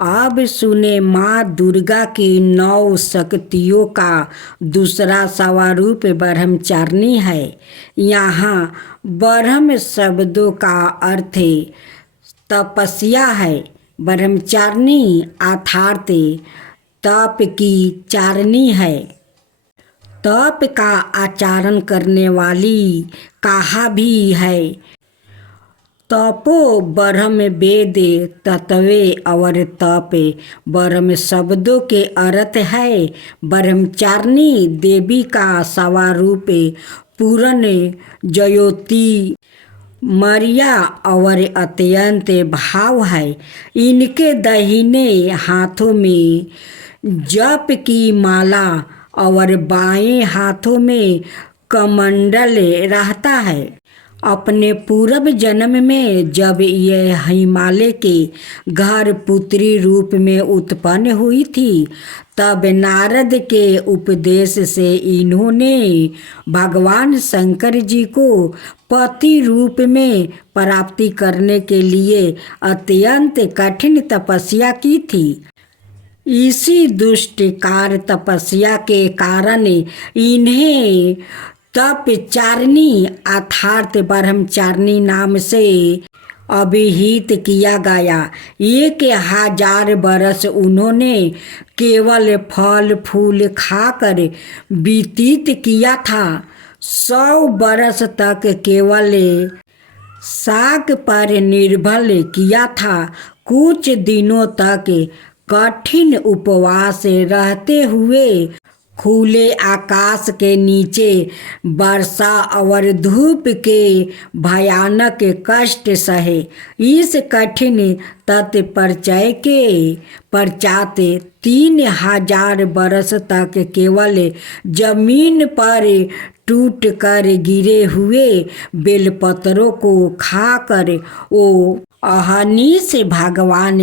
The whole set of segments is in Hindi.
अब सुने माँ दुर्गा की 9 शक्तियों का दूसरा स्वरूप ब्रह्मचारिणी है। यहाँ ब्रह्म शब्दों का अर्थ तपस्या है। ब्रह्मचारिणी अर्थात तप की चारणी है। तप का आचरण करने वाली कहा भी है। तपो ब्रह्म वेद तत्वे और तप ब्रह्म शब्दों के अर्थ है ब्रह्मचारिणी देवी का स्वरूप पूर्ण ज्योति मरिया और अत्यंत भाव है। इनके दाहिने हाथों में जप की माला और बाएं हाथों में कमंडल रहता है। अपने पूर्व जन्म में जब यह हिमालय के घर पुत्री रूप में उत्पन्न हुई थी तब नारद के उपदेश से इन्होंने भगवान शंकर जी को पति रूप में प्राप्ति करने के लिए अत्यंत कठिन तपस्या की थी। इसी दुष्टकार तपस्या के कारण इन्हें तपचारिणी अर्थात ब्रह्मचारिणी नाम से अभिहित किया गया। 1000 बरस उन्होंने केवल फल फूल खाकर व्यतीत किया था। 100 बरस तक केवल शाक पर निर्भर किया था। कुछ दिनों तक कठिन उपवास रहते हुए खुले आकाश के नीचे वर्षा और धूप के भयानक कष्ट सहे। इस कठिन तपस्या के पश्चात 3000 बरस तक केवल जमीन पर टूट कर गिरे हुए बेलपत्रों को खाकर वो अहरनिश भगवान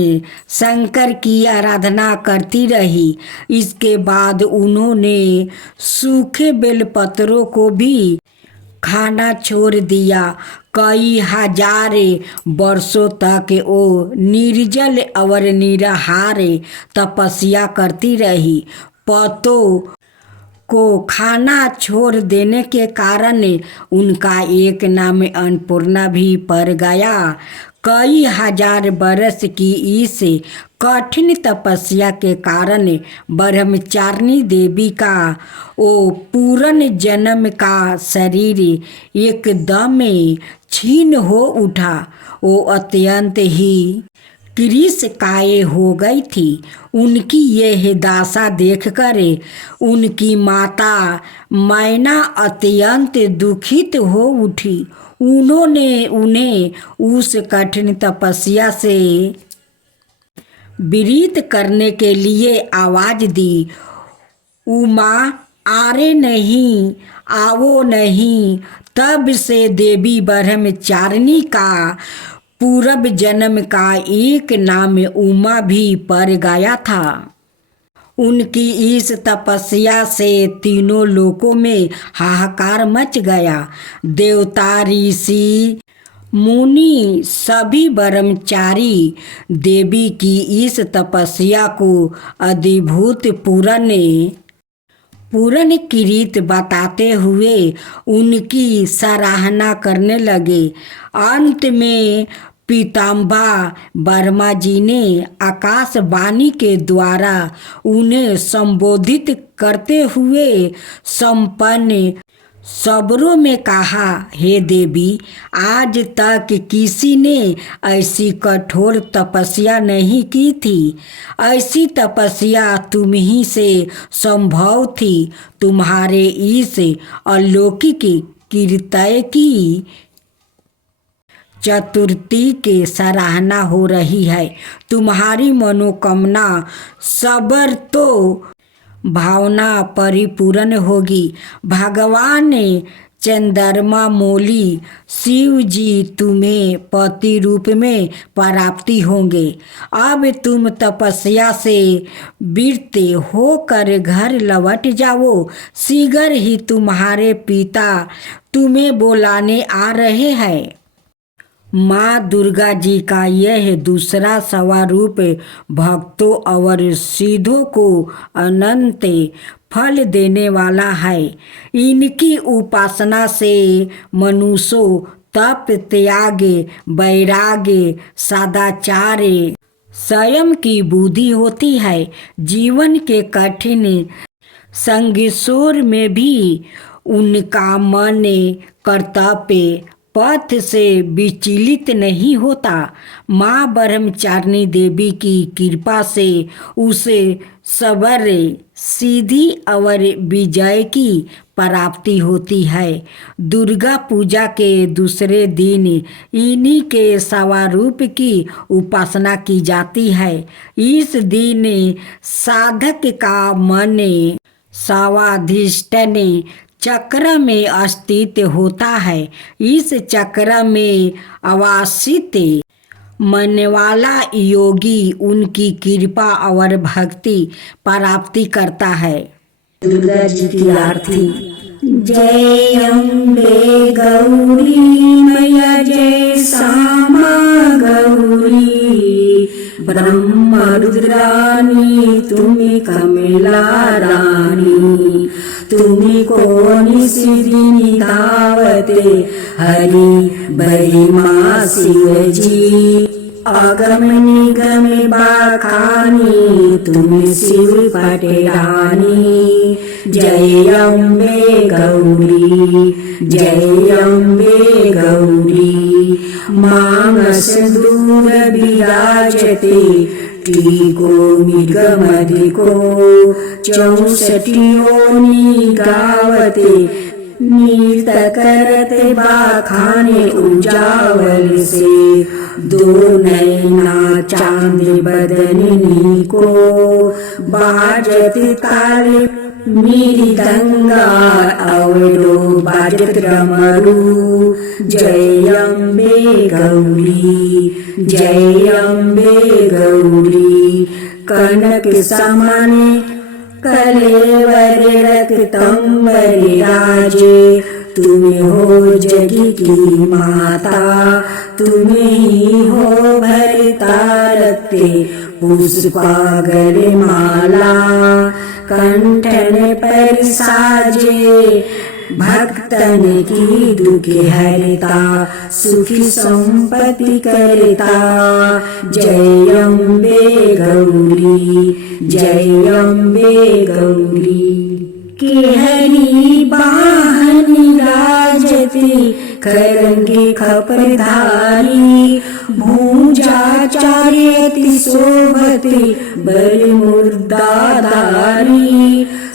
शंकर की आराधना करती रही। इसके बाद उन्होंने सूखे बेलपत्रों को भी खाना छोड़ दिया। कई हजार वर्षों तक वो निर्जल और निराहार तपस्या करती रही। पत्तों को खाना छोड़ देने के कारण उनका एक नाम अन्नपूर्णा भी पड़ गया। कई हजार बरस की इस कठिन तपस्या के कारण ब्रह्मचारिणी देवी का वो पूर्ण जन्म का शरीर एकदम क्षीण हो उठा। वो अत्यंत ही कृशकाय हो गई थी। उनकी यह दशा देखकर उनकी माता मैना अत्यंत दुखित हो उठी। उन्होंने उन्हें उस कठिन तपस्या से विरत करने के लिए आवाज दी। उमा आरे नहीं, आवो नहीं। तब से देवी ब्रह्मचारिणी का पूर्व जन्म का एक नाम उमा भी पड़ गया था। उनकी इस तपस्या से तीनों लोकों में हाहाकार मच गया। देवता ऋषि मुनि सभी ब्रह्मचारी देवी की इस तपस्या को अद्भुत पूर्ण कृत बताते हुए उनकी सराहना करने लगे। अंत में पीताम्बर वर्मा जी ने आकाशवाणी के द्वारा उन्हें संबोधित करते हुए संपन्न शब्दों में कहा, हे देवी, आज तक किसी ने ऐसी कठोर तपस्या नहीं की थी। ऐसी तपस्या तुम ही से संभव थी। तुम्हारे इस अलौकिक कृत्य की चतुर्थी के सराहना हो रही है। तुम्हारी मनोकामना सबर तो भावना परिपूर्ण होगी। भगवान चंद्रमा मौली शिव जी तुम्हें पति रूप में प्राप्ति होंगे। अब तुम तपस्या से विरत होकर घर लौट जाओ। शीघ्र ही तुम्हारे पिता तुम्हें बुलाने आ रहे हैं। माँ दुर्गा जी का यह दूसरा स्वरूप भक्तों और सिद्धों को अनंत फल देने वाला है। इनकी उपासना से मनुष्य तप, त्याग, वैराग्य, सदाचार, संयम की बुद्धि होती है। जीवन के कठिन संघर्षों में भी उनका मन कर्तव्य पथ से विचलित नहीं होता। माँ ब्रह्मचारिणी देवी की कृपा से उसे सबर, सिद्धि और विजय की प्राप्ति होती है। दुर्गा पूजा के दूसरे दिन इन्हीं के स्वरूप की उपासना की जाती है। इस दिन साधक का मन स्वाधिष्ठान चक्र में स्थित होता है। इस चक्र में अवासित मन वाला योगी उनकी कृपा और भक्ति प्राप्ति करता है। दुर्गा जी की आरती। जय अम्बे गौरी मैया, जय श्यामा गौरी, ब्रह्म रुद्रानी तुम्ही कमला रानी, तुम्ही कोणी सिद्धिनी धावते हरी बरी माँ शिवजी, आगम निगम बाखानी तुम्ही शिव पटेरानी, जय अम्बे गौरी, जय अम्बे गौरी, मानस दूर विराजते टीको मृगमदिको, 64 योनि गावते नृत करते बाखाने उजावल से, दो नैना चांद बदनी को, बाजत ताले मृदंगा अवरो बाजत डमरू, जय अम्बे गौरी, जय अम्बे गौरी, कनक समाने कलेवर रक्तंबरी राजे, तुम्हें हो जगी की माता, तुम्हें ही हो भरता रखते पुष्पागर माला, कंठन पर साजे भक्तन की दुख हरता, सुखी संपत्ति करता, जय अम्बे गौरी, जय अम्बे गौरी, के हरी बाहन राजती करंगे खपरधारी, भूजा चार्यति शोभती बर मुर्दाधारी,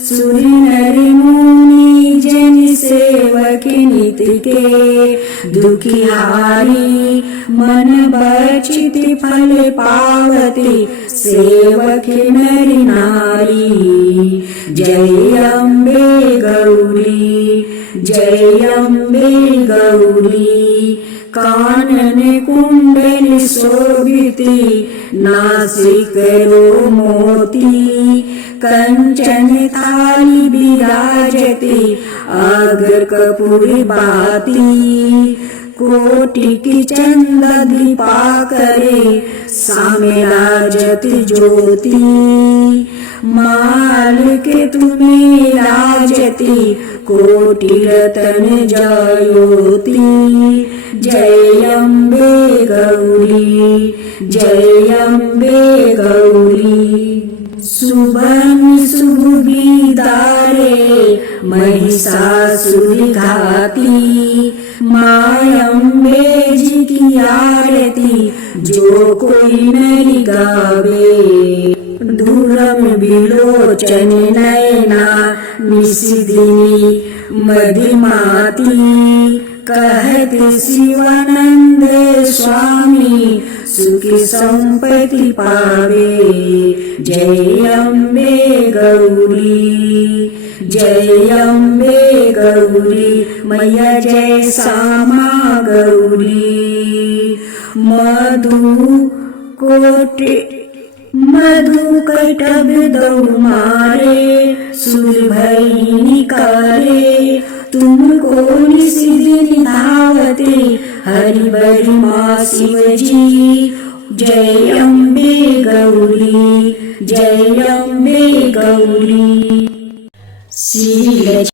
सुर नर मुनि जन सेवक नित के दुखिहारी, मन बचित फल पावती सेवक नर नारी, जय अम्बे गौरी, जय अम्बे गौरी, कानन कुंडल शोभिते नासिक रो मोती, कंचन थाली विराजते अग्र कपूर बाती, कोटि की चंद दीपाकरे सामे राजत ज्योति, माल के तुम्हें राजती कोटि रतन जयोति, जय अम्बे गौरी, जय अम्बे गौरी, शुभम शुभ विदारे महिषासुर घाती, माँ अम्बे जी की आरती जो कोई नहीं गावे, धूरम विलोचन नयना निशिदिनी मदिमाती, कहत शिवानंद स्वामी सुखी संपत्ति पावे, जय अम्बे गौरी, जय अम्बे गौरी मैया, जय श्यामा गौरी, मधु कटब दौ मारे, सुर भई निकारे, तुमको निशिदिनी धावते हरि बरी माँ शिवजी, जय अम्बे गौरी, जय अम्बे गौरी। श्री